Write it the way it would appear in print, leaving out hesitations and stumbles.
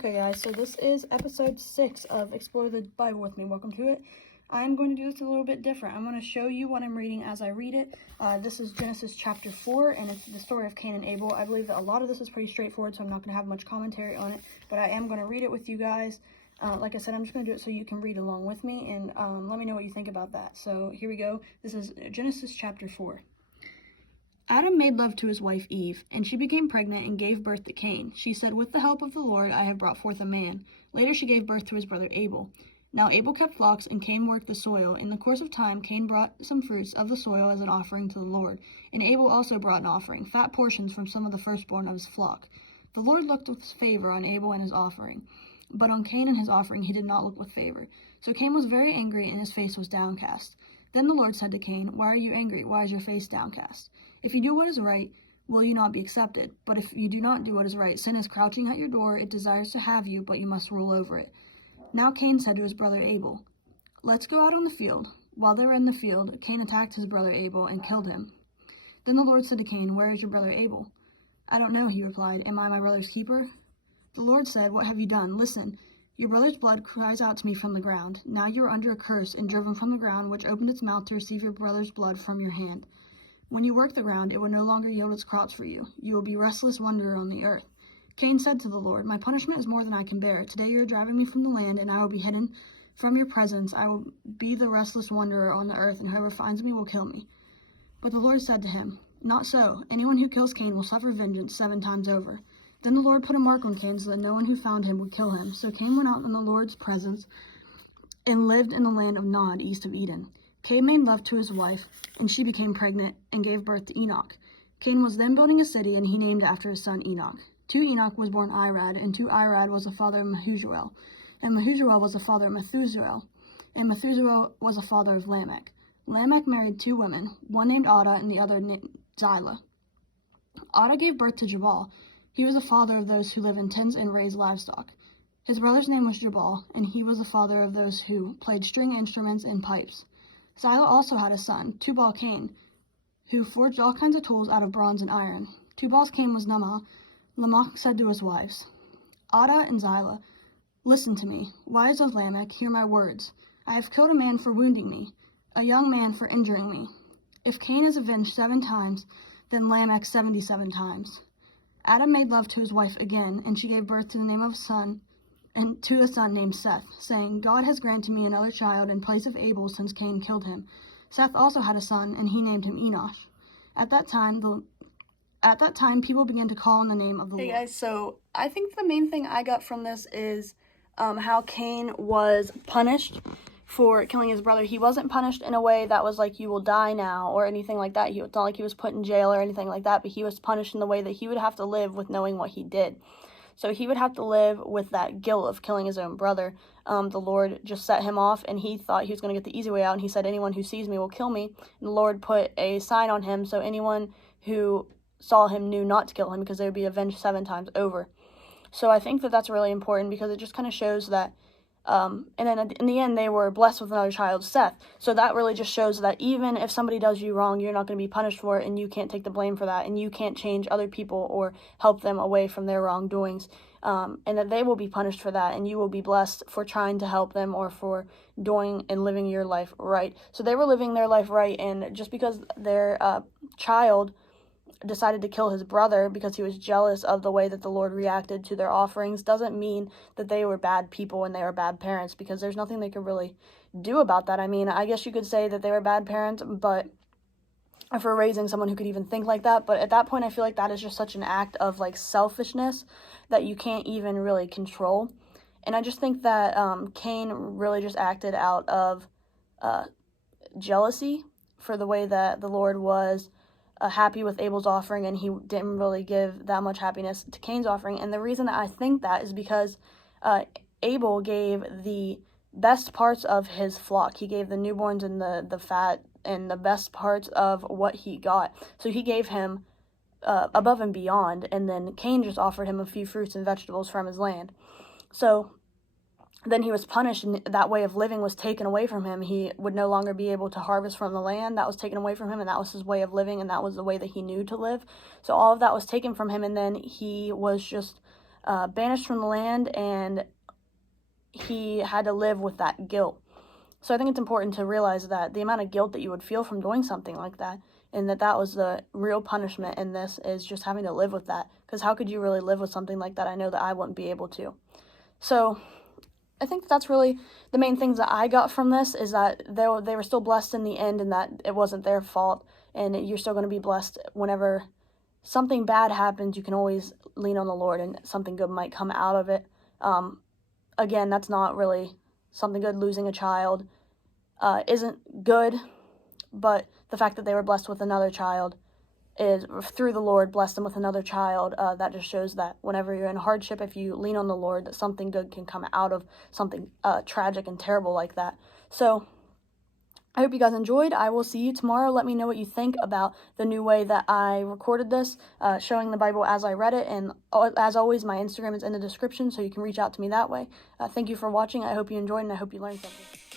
Okay guys, so this is episode 6 of Explore the Bible with me. Welcome to it. I'm going to do this a little bit different. I'm going to show you what I'm reading as I read it. This is Genesis chapter 4, and it's the story of Cain and Abel. I believe that a lot of this is pretty straightforward, so I'm not going to have much commentary on it, but I am going to read it with you guys. Like I said, I'm just going to do it so you can read along with me, and let me know what you think about that. So here we go. This is Genesis chapter 4. Adam made love to his wife Eve, and she became pregnant and gave birth to Cain. She said, "With the help of the Lord, I have brought forth a man." Later she gave birth to his brother Abel. Now Abel kept flocks, and Cain worked the soil. In the course of time, Cain brought some fruits of the soil as an offering to the Lord, and Abel also brought an offering, fat portions from some of the firstborn of his flock. The Lord looked with favor on Abel and his offering, but on Cain and his offering he did not look with favor. So Cain was very angry, and his face was downcast. Then the Lord said to Cain, "Why are you angry? Why is your face downcast? If you do what is right, will you not be accepted? But if you do not do what is right, sin is crouching at your door. It desires to have you, but you must rule over it." Now Cain said to his brother Abel, "Let's go out on the field." While they were in the field, Cain attacked his brother Abel and killed him. Then the Lord said to Cain, "Where is your brother Abel?" "I don't know," he replied. "Am I my brother's keeper?" The Lord said, "What have you done? Listen, your brother's blood cries out to me from the ground. Now you are under a curse and driven from the ground, which opened its mouth to receive your brother's blood from your hand. When you work the ground, it will no longer yield its crops for you. You will be restless wanderer on the earth." Cain said to the Lord, "My punishment is more than I can bear. Today you are driving me from the land, and I will be hidden from your presence. I will be the restless wanderer on the earth, and whoever finds me will kill me." But the Lord said to him, "Not so. Anyone who kills Cain will suffer vengeance 7 times over." Then the Lord put a mark on Cain so that no one who found him would kill him. So Cain went out in the Lord's presence and lived in the land of Nod, east of Eden. Cain made love to his wife, and she became pregnant and gave birth to Enoch. Cain was then building a city, and he named it after his son Enoch. To Enoch was born Irad, and to Irad was the father of Mehujael, and Mehujael was the father of Methuselah, and Methuselah was the father of Lamech. Lamech married 2 women, one named Ada and the other named Zillah. Ada gave birth to Jabal. He was the father of those who live in tents and raise livestock. His brother's name was Jabal, and he was the father of those who played string instruments and pipes. Zillah also had a son, Tubal-Cain, who forged all kinds of tools out of bronze and iron. Tubal's Cain was Naamah. Lamech said to his wives, "Ada and Zillah, listen to me. Wives of Lamech, hear my words. I have killed a man for wounding me, a young man for injuring me. If Cain is avenged 7 times, then Lamech 77 times. Adam made love to his wife again, and she gave birth to the name of a son, and to a son named Seth, saying, "God has granted me another child in place of Abel, since Cain killed him." Seth also had a son, and he named him Enosh. At that time, people began to call on the name of the Lord. Hey guys, so I think the main thing I got from this is how Cain was punished for killing his brother. He wasn't punished in a way that was like, "You will die now," or anything like that. It's not like he was put in jail or anything like that, but he was punished in the way that he would have to live with knowing what he did. So he would have to live with that guilt of killing his own brother. The Lord just set him off, and he thought he was going to get the easy way out, and he said, "Anyone who sees me will kill me." And the Lord put a sign on him, so anyone who saw him knew not to kill him, because they would be avenged 7 times over. So I think that that's really important, because it just kind of shows that, and then in the end, they were blessed with another child, Seth. So that really just shows that even if somebody does you wrong, you're not going to be punished for it, and you can't take the blame for that, and you can't change other people or help them away from their wrongdoings, and that they will be punished for that, and you will be blessed for trying to help them or for doing and living your life right. So they were living their life right, and just because their child decided to kill his brother because he was jealous of the way that the Lord reacted to their offerings doesn't mean that they were bad people and they were bad parents, because there's nothing they could really do about that. I mean, I guess you could say that they were bad parents, but for raising someone who could even think like that. But at that point, I feel like that is just such an act of like selfishness that you can't even really control. And I just think that Cain really just acted out of jealousy for the way that the Lord was happy with Abel's offering, and he didn't really give that much happiness to Cain's offering. And the reason that I think that is because Abel gave the best parts of his flock. He gave the newborns and the fat and the best parts of what he got. So he gave him above and beyond, and then Cain just offered him a few fruits and vegetables from his land. So then he was punished, and that way of living was taken away from him. He would no longer be able to harvest from the land. That was taken away from him, and that was his way of living, and that was the way that he knew to live. So all of that was taken from him, and then he was just banished from the land, and he had to live with that guilt. So I think it's important to realize that the amount of guilt that you would feel from doing something like that, and that was the real punishment in this, is just having to live with that. Because how could you really live with something like that? I know that I wouldn't be able to. So I think that's really the main things that I got from this, is that they were still blessed in the end, and that it wasn't their fault, and you're still going to be blessed. Whenever something bad happens, you can always lean on the Lord, and something good might come out of it. Again, that's not really something good. Losing a child isn't good, but the fact that they were blessed with another child is, through the Lord, blessed them with another child. That just shows that whenever you're in hardship, if you lean on the Lord, that something good can come out of something tragic and terrible like that. So I hope you guys enjoyed. I will see you tomorrow. Let me know what you think about the new way that I recorded this, showing the Bible as I read it. And as always, my Instagram is in the description, so you can reach out to me that way. Thank you for watching. I hope you enjoyed, and I hope you learned something.